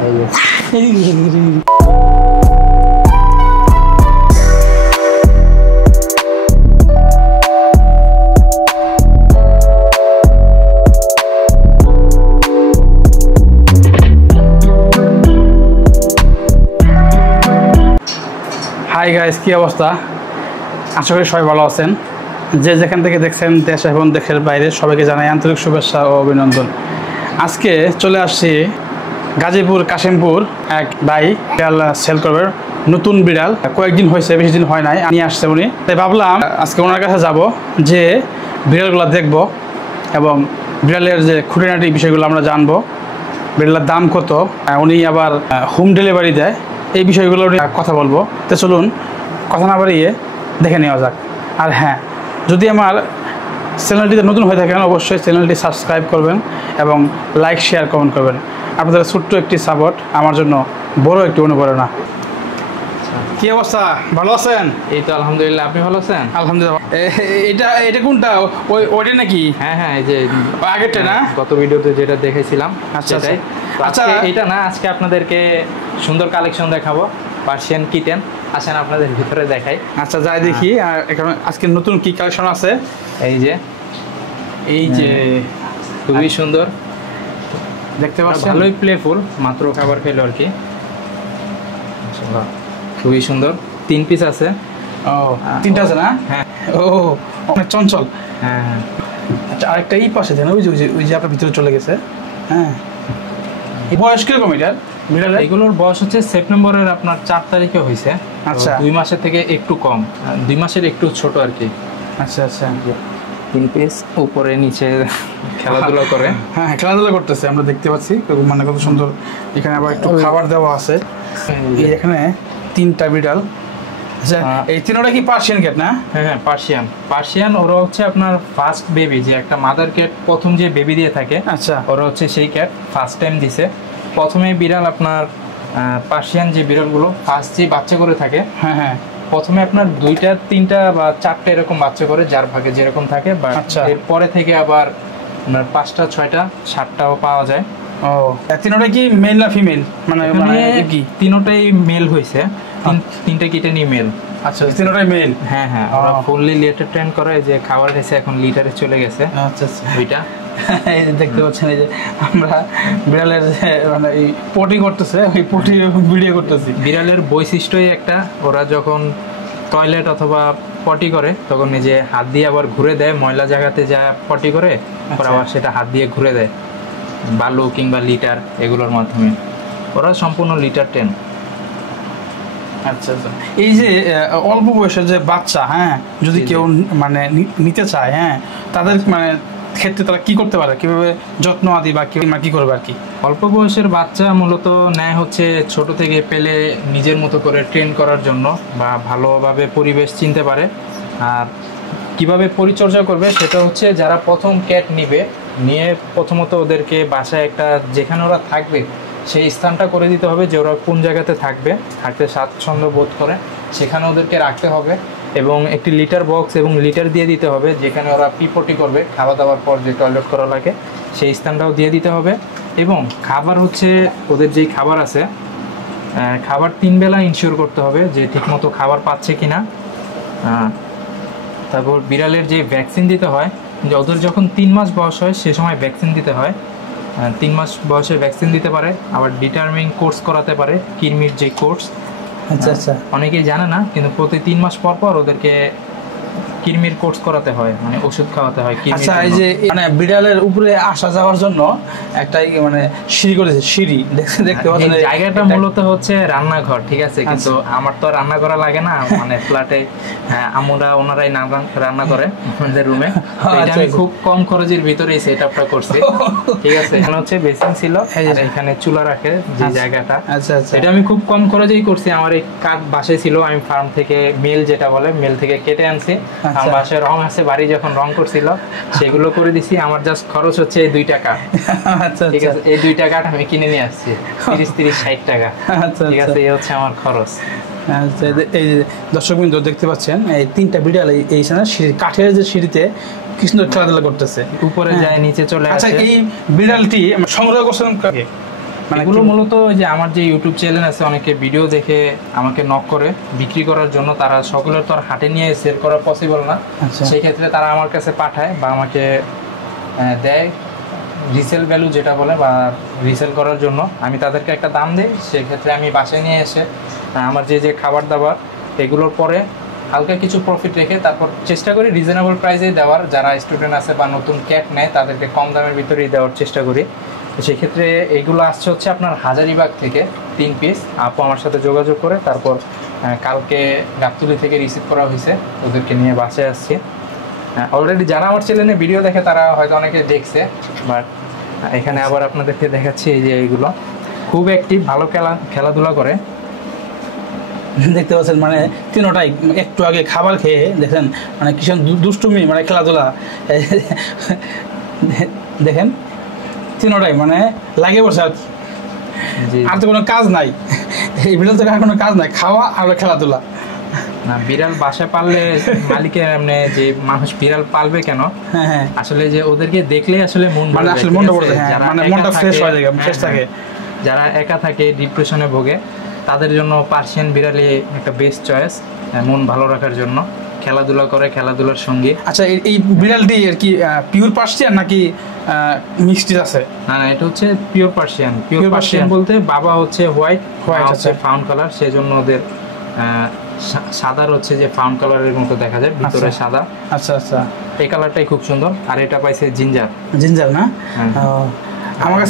Hi guys, কি অবস্থা? আশা করি সবাই ভালো আছেন। যে যেখান থেকে দেখছেন দেশ এবং দেশের বাইরে সবাইকে জানাই আন্তরিক শুভেচ্ছা ও অভিনন্দন। আজকে চলে আসছি গাজীপুর কাশিমপুর এক ভাই বিড়াল সেল করবে, নতুন বিড়াল, কয়েকদিন হয়েছে, বেশি দিন হয় নাই, নিয়ে আসছে উনি। তাই ভাবলাম আজকে ওনার কাছে যাব, যে বিড়ালগুলো দেখব এবং বিড়ালের যে খুঁটিনাটি বিষয়গুলো আমরা জানবো, বিড়ালের দাম কত, উনি আবার হোম ডেলিভারি দেয়, এই বিষয়গুলো নিয়ে কথা বলবো। তো চলুন কথা না বাড়িয়ে দেখে নেওয়া যাক। আর হ্যাঁ, যদি আমার চ্যানেলটিতে নতুন হয়ে থাকেন অবশ্যই চ্যানেলটি সাবস্ক্রাইব করবেন এবং লাইক শেয়ার কমেন্ট করবেন। আপনাদের ছোট্ট একটি সাপোর্ট আমার জন্য বড় একটি অনুপ্রেরণা। কি অবস্থা, ভালো আছেন? এই তো আলহামদুলিল্লাহ, আপনি ভালো আছেন? আলহামদুলিল্লাহ। এটা কোনটা, ওইটা নাকি? হ্যাঁ হ্যাঁ, এই যে আগেরটা না, গত ভিডিওতে যেটা দেখেছিলাম সেটাই। আচ্ছা, এটা না, আজকে আপনাদেরকে সুন্দর কালেকশন দেখাবো, পার্সিয়ান কিটেন। আসেন আপনাদের ভিতরে দেখাই। আচ্ছা যাই দেখি এখানে আজকে নতুন কি কালেকশন আছে। এই যে খুবই সুন্দর দেখতে পাচ্ছেন, ভালোই প্লেফুল, মাত্র খাবার খেলো আর কি। খুবই সুন্দর, 3 পিস আছে। ও, 3টা আছে না? হ্যাঁ। ও, অনেক চঞ্চল। হ্যাঁ হ্যাঁ। আচ্ছা, আরেকটা এই পাশে দেন, ওই যে আপনার ভিতরে চলে গেছে। হ্যাঁ, এই বয়স কিরকম এটার? এগুলোর বয়স হচ্ছে সেপ্টেম্বরের আপনার 4 তারিখে হয়েছে। আচ্ছা, 2 মাসের থেকে একটু কম, 2 মাসের একটু ছোট আর কি। আচ্ছা আচ্ছা। 3 পিস উপরে নিচে খেলাধুলা করে। হ্যাঁ, খেলাধুলা করতেছে, আমরা দেখতে পাচ্ছি, মানে কত সুন্দর। এখানে আবার একটু খাবার দেওয়া আছে। এখানে 3টা বিড়াল। আচ্ছা, এই 3টা কি পার্সিয়ান ক্যাট না? হ্যাঁ হ্যাঁ, পার্সিয়ান। ওরা হচ্ছে আপনার ফার্স্ট বেবি, যে একটা মাদার ক্যাট প্রথম যে বেবি দিয়ে থাকে। আচ্ছা, ওরা হচ্ছে সেই ক্যাট ফার্স্ট টাইম দিছে। প্রথমে বিড়াল আপনার পার্সিয়ান যে বিড়ালগুলো ফার্স্ট যে বাচ্চা করে থাকে, হ্যাঁ হ্যাঁ, প্রথমে আপনার 2টা 3টা বা 4টা এরকম বাচ্চা করে, যার ভাগে যেরকম থাকে। এরপরে থেকে আবার আপনার 5টা 6টা 7টাও পাওয়া যায়। ও, 3টা কি মেল না ফিমেল? মানে কি 3টাই মেল হয়েছে, 3টা কিটেনই মেল। আচ্ছা, 3টাই মেল। হ্যাঁ হ্যাঁ, ওরা ফুললি লিটার ট্রেন করে, যে খাবার খেয়েছে এখন লিটারে চলে গেছে। আচ্ছা আচ্ছা, ওইটা এই যে দেখতে পাচ্ছেন, এই যে আমরা বিড়ালের মানে এই পটি করতেছে, ওই পটি ভিডিও করতেছি। বিড়ালের বৈশিষ্ট্যই একটা, ওরা যখন টয়লেট অথবা পটি করে তখন নিজে হাত দিয়ে আবার ঘুরে দেয়, ময়লা জায়গাতে যা পটি করে আবার সেটা হাত দিয়ে ঘুরে দেয়, বালু কিংবা লিটার এগুলোর মাধ্যমে। ওরা সম্পূর্ণ লিটার ট্রেন। আচ্ছা আচ্ছা, এই যে অল্প বয়সের যে বাচ্চা, হ্যাঁ, যদি কেউ মানে নিতে চায়, হ্যাঁ, তাদের মানে ক্ষেত্রে তারা কি করতে পারে, কিভাবে যত্ন আদি বা কি করবে আর কি? অল্প বয়সের বাচ্চা মূলত নেয় হচ্ছে ছোট থেকে পেলে নিজের মতো করে ট্রেন করার জন্য, বা ভালোভাবে পরিবেশ চিনতে পারে। আর কিভাবে পরিচর্যা করবে সেটা হচ্ছে, যারা প্রথম ক্যাট নিয়ে প্রথমত ওদেরকে বাসায় একটা, যেখানে ওরা থাকবে সেই স্থানটা করে দিতে হবে, যে ওরা কোন জায়গাতে থাকবে, থাকতে স্বাচ্ছন্দ্য বোধ করে সেখানে ওদেরকে রাখতে হবে। এবং একটি লিটার বক্স এবং লিটার দিয়ে দিতে হবে, যেখানে ওরা পিপটি করবে, খাওয়া দাওয়ার পর যে টয়লেট করা লাগে সেই স্থানটাও দিয়ে দিতে হবে। এবং খাবার হচ্ছে, ওদের যেই খাবার আছে, খাবার 3 বেলা ইনশিওর করতে হবে যে ঠিকমতো খাবার পাচ্ছে কিনা। তারপর বিড়ালের যে ভ্যাকসিন দিতে হয়, যে ওদের যখন 3 মাস বয়স হয় সে সময় ভ্যাকসিন দিতে হয়। 3 মাস বয়সে ভ্যাকসিন দিতে পারে, আবার ডিটারমিং কোর্স করাতে পারে, কৃমির যে কোর্স। আচ্ছা আচ্ছা, অনেকেই জানে না, কিন্তু প্রতি 3 মাস পর পর ওদেরকে কৃমির কোর্স করাতে হয়, মানে ওষুধ খাওয়াতে হয়। আচ্ছা, এই যে মানে বিড়ালের উপরে আসা যাওয়ার জন্য একটা মানে সিঁড়ি করেছে, সিঁড়ি দেখতে পাচ্ছেন। জায়গাটা মূলত হচ্ছে রান্নাঘর, ঠিক আছে, কিন্তু আমার তো রান্না করা লাগে না, মানে ফ্ল্যাটে ওনারাই রান্না করে আমাদের রুমে। এটা আমি খুব কম খরচের ভিতরে এই সেটআপটা করছি, ঠিক আছে। এখানে হচ্ছে বেসিন ছিল, এখানে চুলা রাখে যে জায়গাটা। আচ্ছা আচ্ছা, এটা আমি খুব কম খরচেই করছি। আমার এই কাঠ বাসায় ছিল, আমি ফার্ম থেকে মেল যেটা বলে মেল থেকে কেটে আনছি। আমার বাসায় রং আছে, বাড়ি যখন রং করছিল সেগুলো করে দিছি। আমার জাস্ট খরচ হচ্ছে এই 2 টাকা। আচ্ছা, ঠিক আছে, এই 2 টাকাটা আমি কিনে নিয়ে আসছি, 30-60 টাকা। ঠিক আছে, এই হচ্ছে আমার খরচ। এই দর্শকবৃন্দ দেখতে পাচ্ছেন, এই 3টা বিড়াল এই সিঁড়ি, কাঠের যে সিঁড়িতে কৃষ্ণ খেলাধুলা করতেছে, উপরে যায় নিচে চলে আসে। আচ্ছা, এই বিড়ালটি সংগ্রহ করছেন মানে এগুলো মূলত ওই যে আমার যে ইউটিউব চ্যানেল আছে, অনেকে ভিডিও দেখে আমাকে নক করে বিক্রি করার জন্য। তারা সকলের তো আর হাটে নিয়ে সেল করা পসিবল না, সেই ক্ষেত্রে তারা আমার কাছে পাঠায় বা আমাকে দেয় রিসেল ভ্যালু যেটা বলে, বা রিসেল করার জন্য আমি তাদেরকে একটা দাম দিই। সেক্ষেত্রে আমি বাসায় নিয়ে এসে আমার যে খাবার দাবার এগুলোর পরে হালকা কিছু প্রফিট রেখে তারপর চেষ্টা করি রিজনেবল প্রাইসে দেওয়ার। যারা স্টুডেন্ট আছে বা নতুন ক্যাট নেয় তাদেরকে কম দামের ভিতরেই দেওয়ার চেষ্টা করি। তো সেক্ষেত্রে এইগুলো আসছে হচ্ছে আপনার হাজারীবাগ থেকে 3 পিস। আপু আমার সাথে যোগাযোগ করে তারপর কালকে গাবতলী থেকে রিসিভ করা হয়েছে, ওদেরকে নিয়ে বাসায় আসছি। অলরেডি যারা আমার চ্যানেলে ভিডিও দেখে তারা হয়তো অনেকে দেখছে, বাট এখানে আবার আপনাদেরকে দেখাচ্ছি। এই যে এইগুলো খুব অ্যাক্টিভ, ভালো খেলাধুলা করে, দেখতে পাচ্ছেন। মানে তিনোটাই একটু আগে খাবার খেয়ে দেখেন মানে কিষণ দুষ্টুমি, মানে খেলাধুলা দেখেন তিনোটাই মানে লাগে বসে। আর তো কোনো কাজ নাই এই ভিডিও থেকে, আর কোনো কাজ নাই, খাওয়া আর খেলাধুলা। না, বিড়াল বাসায় পাললে মালিকের এমনি যে মানুষ বিড়াল পালবে কেন, আসলে যে ওদেরকে দেখলে আসলে মনটা ফ্রেশ হয়ে যায়, ফ্রেশ থাকে। যারা একা থাকে, ডিপ্রেশনে ভোগে, তাদের জন্য পার্সিয়ান বিড়ালই একটা বেস্ট চয়েস মন ভালো রাখার জন্য। খেলাধুলা করে, খেলাধুলার সঙ্গে। আচ্ছা, এই বিড়ালটি আর কি পিওর পার্সিয়ান নাকি মিক্সড আছে? না, এটা হচ্ছে পিওর পার্সিয়ান। পিওর পার্সিয়ান বলতে বাবা হচ্ছে হোয়াইট হচ্ছে ফাউন্ড কালার, সেজন্য ওদের সাদার হচ্ছে যে ফাউন্ড কালারের মতো দেখা যায়, ভিতরে সাদা। আচ্ছা আচ্ছা, এই কালারটাই খুব সুন্দর। আর এটা পাইছে জিঞ্জার না? আমার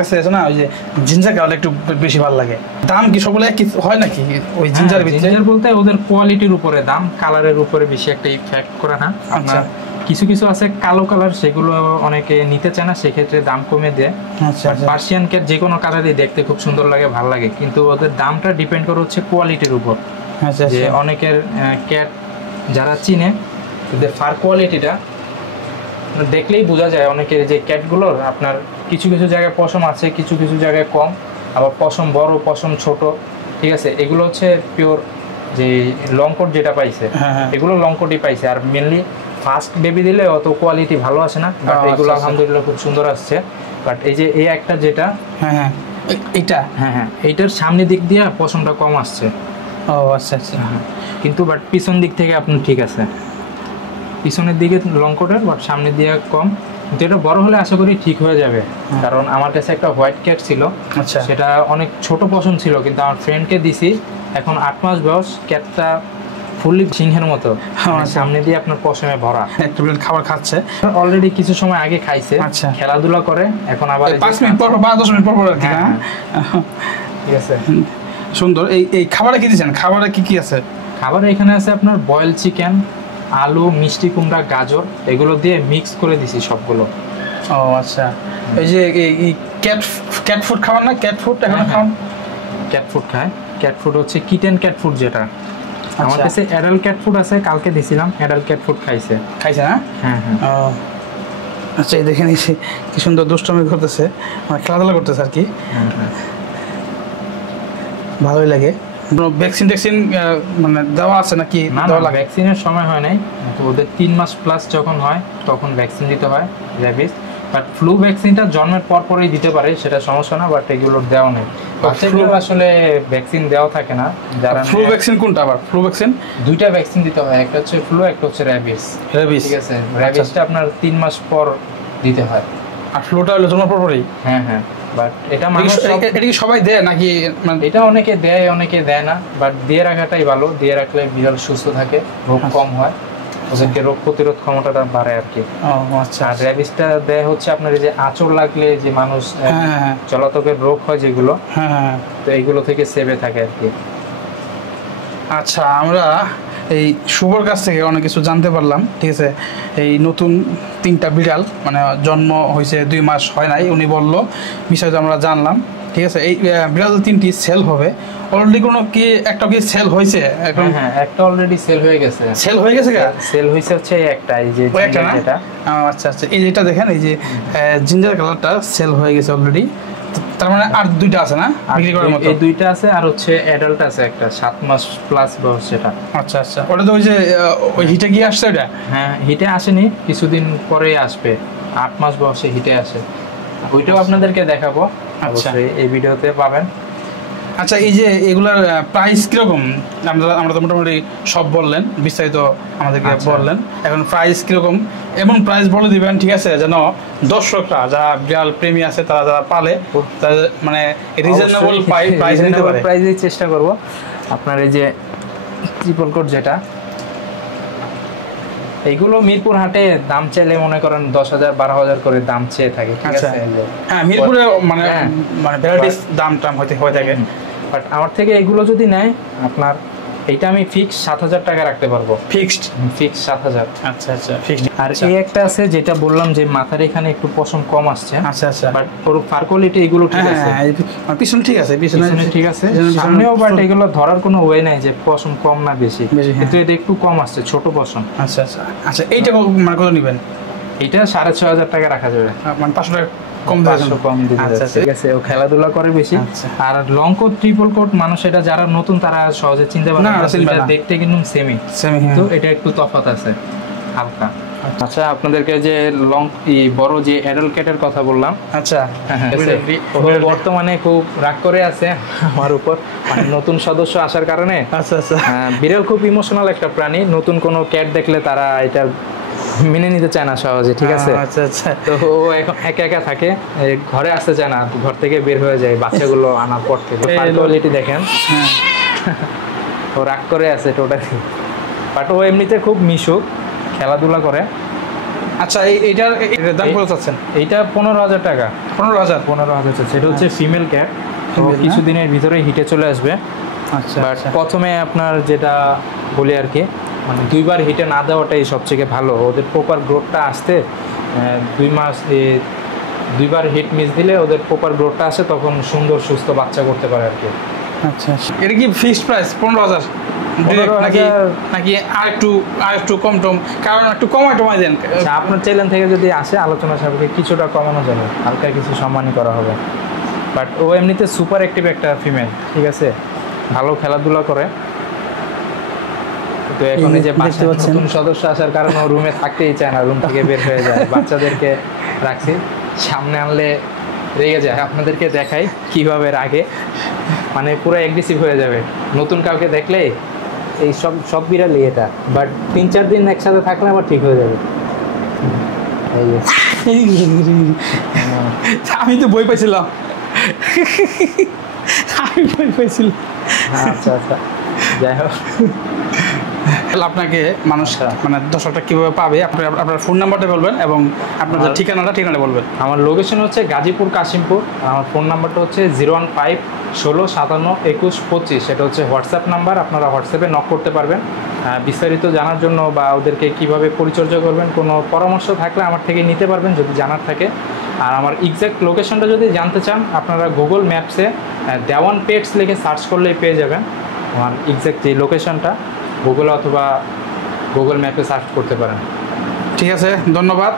কাছে আছে না, ওই যে জিঞ্জার কালারটা একটু বেশি ভালো লাগে। দাম কি সবগুলো একই হয় নাকি? ওই জিঞ্জার বলতে ওদের কোয়ালিটির উপরে দাম, কালারের উপরে বেশি একটা ইফেক্ট করে না। আচ্ছা, কিছু কিছু আছে কালো কালার, সেগুলো অনেকে নিতে চায় না, সেক্ষেত্রে দাম কমে দেয়। পার্সিয়ান ক্যাট যে কোনো কালারই দেখতে খুব সুন্দর লাগে, ভালো লাগে, কিন্তু ওদের দামটা ডিপেন্ড করে হচ্ছে কোয়ালিটির উপর। যে অনেকের ক্যাট যারা চিনে, ওদের ফার কোয়ালিটিটা দেখলেই বোঝা যায়। অনেকের যে ক্যাটগুলোর আপনার কিছু কিছু জায়গায় পশম আছে, কিছু কিছু জায়গায় কম, আবার পশম বড়, পশম ছোট, ঠিক আছে। এগুলো হচ্ছে পিওর যে লং কোট যেটা পাইছে, এগুলো লং কোটই পাইছে। আর মেনলি ফার্স্ট বেবি দিলে অত কোয়ালিটি ভালো আসে না, বাট এগুলো আলহামদুলিল্লাহ খুব সুন্দর আসছে। বাট এই যে এই একটা যেটা এটা এইটার সামনের দিক দিয়ে পশমটা কম আসছে। ও আচ্ছা আচ্ছা, কিন্তু বাট পিছন দিক থেকে আপনার ঠিক আছে, পিছনের দিকে লং কোটের, বাট সামনের দিকে কম। কিন্তু এটা বড় হলে আশা করি ঠিক হয়ে যাবে। কারণ আমার কাছে একটা হোয়াইট ক্যাট ছিল, সেটা অনেক ছোট পশম ছিল, কিন্তু আমার ফ্রেন্ডকে দিছি, এখন 8 মাস বয়স, ক্যাটটা ফুললি সিংহের মতো, সামনে দিয়ে আপনার পশমে ভরা। খাবার খাচ্ছে অলরেডি কিছু সময় আগে খাইছে, খেলাধুলা করে, এখন আবার 5 মিনিট পর 10 মিনিট পর আর কি। ঠিক আছে, সুন্দর। এই খাবারে কি দিচ্ছেন? খাবারে কি কি আছে? খাবারে এখানে আছে আপনার বয়েল চিকেন, আলু, মিষ্টি কুমড়া, গাজর, এগুলো দিয়ে মিক্স করে দিছি সবগুলো। ও আচ্ছা, এই যে এই ক্যাট ফুড খাবার না? ক্যাট ফুড এখন খান? ক্যাট ফুড খায়। ক্যাট ফুড হচ্ছে কিটেন ক্যাট ফুড যেটা। আমার কাছে অ্যাডাল্ট ক্যাট ফুড আছে, কালকে দিছিলাম, অ্যাডাল্ট ক্যাট ফুড খাইছে না? আচ্ছা, এই দেখেন কি সুন্দর দুষ্টমি করতেছে, মানে খেলাধুলা করতেছে আর কি, ভালোই লাগে। ভ্যাকসিন মানে দেওয়া আছে নাকি? ভ্যাকসিনের সময় হয় নাই, তো ওদের 3 মাস প্লাস যখন হয় তখন ভ্যাকসিন দিতে হয়, র্যাবিস। বাট ফ্লু ভ্যাকসিনটা জন্মের পর পরেই দিতে পারে, সেটা সমস্যা না, বাট এগুলো দেওয়া নেই। বাচ্চাগুলো আসলে ভ্যাকসিন দেওয়া থাকে না। যারা ফ্লু ভ্যাকসিন কোনটা? আবার ফ্লু ভ্যাকসিন 2টা ভ্যাকসিন দিতে হয়, একটা হচ্ছে ফ্লু, একটা হচ্ছে র্যাবিস। ঠিক আছে, র্যাবিসটা আপনার 3 মাস পর দিতে হয়, আর ফ্লুটা হলো জন্মের পর পরেই। হ্যাঁ, বাট এটা এটা কি সবাই দেয় নাকি? এটা অনেকে দেয়, অনেকে দেয় না, বাট দিয়ে রাখাটাই ভালো। দিয়ে রাখলে বিড়াল সুস্থ থাকে, রোগ কম হয়, ওদেরকে রোগ প্রতিরোধ ক্ষমতাটা বাড়ে আর কি। আচ্ছা, আর র্যাবিসটা দেয় হচ্ছে আপনার যে আঁচড় লাগলে যে মানুষ জলাতকের রোগ হয় যেগুলো, তো এইগুলো থেকে সেভে থাকে আর কি। আচ্ছা, আমরা এই শুভর কাছ থেকে অনেক কিছু জানতে পারলাম, ঠিক আছে। এই নতুন 3টা বিড়াল মানে জন্ম হয়েছে, 2 মাস হয় নাই, উনি বললো, বিষয়টা আমরা জানলাম, ঠিক আছে। এই বিড়াল 3টি সেল হবে অলরেডি? কোনো কি একটা কি সেল হয়েছে এখন? একটা অলরেডি সেল হয়ে গেছে। সেল হয়ে গেছে? সেল হয়েছে হচ্ছে একটা, এই যে যেটা। আচ্ছা আচ্ছা, এই যেটা দেখেন, এই যে জিঞ্জার কালারটা সেল হয়ে গেছে অলরেডি। তার মানে আর 2টা আছে না বিক্রি করার মতো? এই 2টা আছে, আর হচ্ছে অ্যাডাল্ট আছে একটা 7 মাস প্লাস বয়স সেটা। আচ্ছা আচ্ছা, ওটা তো ওই যে ওই হিটে গিয়ে আসছে ওটা? হিটে আসেনি, কিছুদিন পরে আসবে, 8 মাস বয়সে হিটে আসে। ওইটাও আপনাদেরকে দেখাবো। অবশ্যই এই ভিডিওতে পাবেন। আচ্ছা, এই যে এগুলার প্রাইস কিরকম? আমরা তো মোটামুটি সব বললেন, বিস্তারিত আমাদেরকে বললেন, এখন প্রাইস কিরকম এমন প্রাইস বলে দিবেন, ঠিক আছে, যেন দর্শকরা যারা বিড়াল প্রেমী আছে তারা যারা পালে তাদের মানে রিজনেবল প্রাইস নিতে পারে। প্রাইসেই চেষ্টা করব। আপনার এই যে ট্রিপল কোট যেটা, এইগুলো মিরপুর হাটে দাম চাইলে মনে করেন 10,000 12,000 করে দাম চেয়ে থাকে, ঠিক আছে? হ্যাঁ, মিরপুরে মানে ভ্যারাইটিস দাম হয়ে থাকে। বাট আমার থেকে এগুলো যদি নেয়, আপনার এইটা আমি ফিক্স 7,000 টাকা রাখতে পারবো। ফিক্সড 7,000। আচ্ছা আচ্ছা, ফিক্সড। আর এই একটা আছে যেটা বললাম যে মাথার এখানে একটু পশম কম আসছে। আচ্ছা আচ্ছা, বাট ওর ফার কোয়ালিটি এগুলো ঠিক আছে, পিছনে ঠিক আছে, পিছনে ঠিক আছে, সামনেও বাট এগুলো ধরার কোনো ওয়ে নাই যে পশম কম না বেশি, কিন্তু এটা একটু কম আসছে, ছোট পশম। আচ্ছা আচ্ছা আচ্ছা, এইটা মানে কত নেবেন? এটা 6,500 টাকা রাখা যাবে, মানে 500 টাকা কম দিতে যাচ্ছে, ঠিক আছে? ও খেলাধুলা করে বেশি। আর লং কোট ট্রিপল কোট মানুষ এটা যারা নতুন তারা সহজে চিনতে পারে না, এটা দেখতে কিন্তু সেমি, তো এটা একটু তফাৎ আছে হালকা। আচ্ছা, আপনাদেরকে যে লং বড় যে অ্যাডাল্ট ক্যাটের কথা বললাম, আচ্ছা, বর্তমানে খুব রাগ করে আছে আমার উপর, মানে নতুন সদস্য আসার কারণে। আচ্ছা আচ্ছা, বিড়াল খুব ইমোশনাল একটা প্রাণী, নতুন কোনো ক্যাট দেখলে তারা এটা মেনে নিতে চায় না সহজে, ঠিক আছে? আচ্ছা আচ্ছা, তো ও এখন একা একা থাকে, ঘরে আসতে চায় না, ঘর থেকে বের হয়ে যায় বাচ্চাগুলো আনার পর থেকে। কোয়ালিটি দেখেন, ও রাগ করে আছে টোটালি, বাট ও এমনিতে খুব মিশুক, খেলাধুলা করে। আচ্ছা, এইটার দাম কত চাচ্ছেন? এইটা 15,000 টাকা। 15,000 চাচ্ছে। এটা হচ্ছে ফিমেল ক্যাট, তো কিছুদিনের ভিতরে হিটে চলে আসবে। আচ্ছা, বাট প্রথমে আপনার যেটা বলি আর কি, মানে 2 বার হিটে না দেওয়াটাই সবচেয়ে ভালো, ওদের প্রপার গ্রোথটা আসতে 2 মাস 2 বার হিট মিস দিলে ওদের প্রপার গ্রোথটা আসে, তখন সুন্দর সুস্থ বাচ্চা করতে পারে আর কি। আচ্ছা, এটা কি ফিক্সড প্রাইস 15,000 নাকি আর একটু কম টম? কারণ একটু কমাই দেন। আপনার চ্যানেল থেকে যদি আসে আলোচনা সাপেক্ষে কিছুটা কমানো যাবে, হালকা কিছু সম্মানই করা হবে। বাট ও এমনিতে সুপার অ্যাক্টিভ একটা ফিমেল, ঠিক আছে, ভালো খেলাধুলা করে। তো এখন এই যে নতুন সদস্য আসার কারণে ও রুমে থাকতেই চায় না, রুম থেকে বের হয়ে যায়। বাচ্চাদেরকে রাখছি, সামনে আনলে রেগে যায়। আপনাদেরকে দেখাই কিভাবে রাগে, মানে পুরো অ্যাগ্রেসিভ হয়ে যাবে নতুন কাউকে দেখলে। এই সব বিড়ালই এটা, বাট 3-4 দিন একসাথে থাকলে আবার ঠিক হয়ে যাবে। আমি তো বই পাইছিলাম, আচ্ছা আচ্ছা, যাই হোক, আপনাকে মানুষ মানে দর্শকটা কিভাবে পাবে? আপনার ফোন নাম্বারটা বলবেন এবং আপনার ঠিকানাটা বলবেন। আমার লোকেশন হচ্ছে গাজীপুর কাশিমপুর, আর আমার ফোন নাম্বারটা হচ্ছে 015-16-57-21-25। এটা হচ্ছে হোয়াটসঅ্যাপ নাম্বার, আপনারা হোয়াটসঅ্যাপে নক করতে পারবেন বিস্তারিত জানার জন্য, বা ওদেরকে কিভাবে পরিচর্যা করবেন কোনো পরামর্শ থাকলে আমার থেকে নিতে পারবেন যদি জানার থাকে। আর আমার এক্স্যাক্ট লোকেশনটা যদি জানতে চান, আপনারা গুগল ম্যাপসে দেওয়ান পেটস লিখে সার্চ করলেই পেয়ে যাবেন আমার এক্স্যাক্ট যে লোকেশনটা। গুগল অথবা গুগল ম্যাপে সার্চ করতে পারেন। ঠিক আছে, ধন্যবাদ।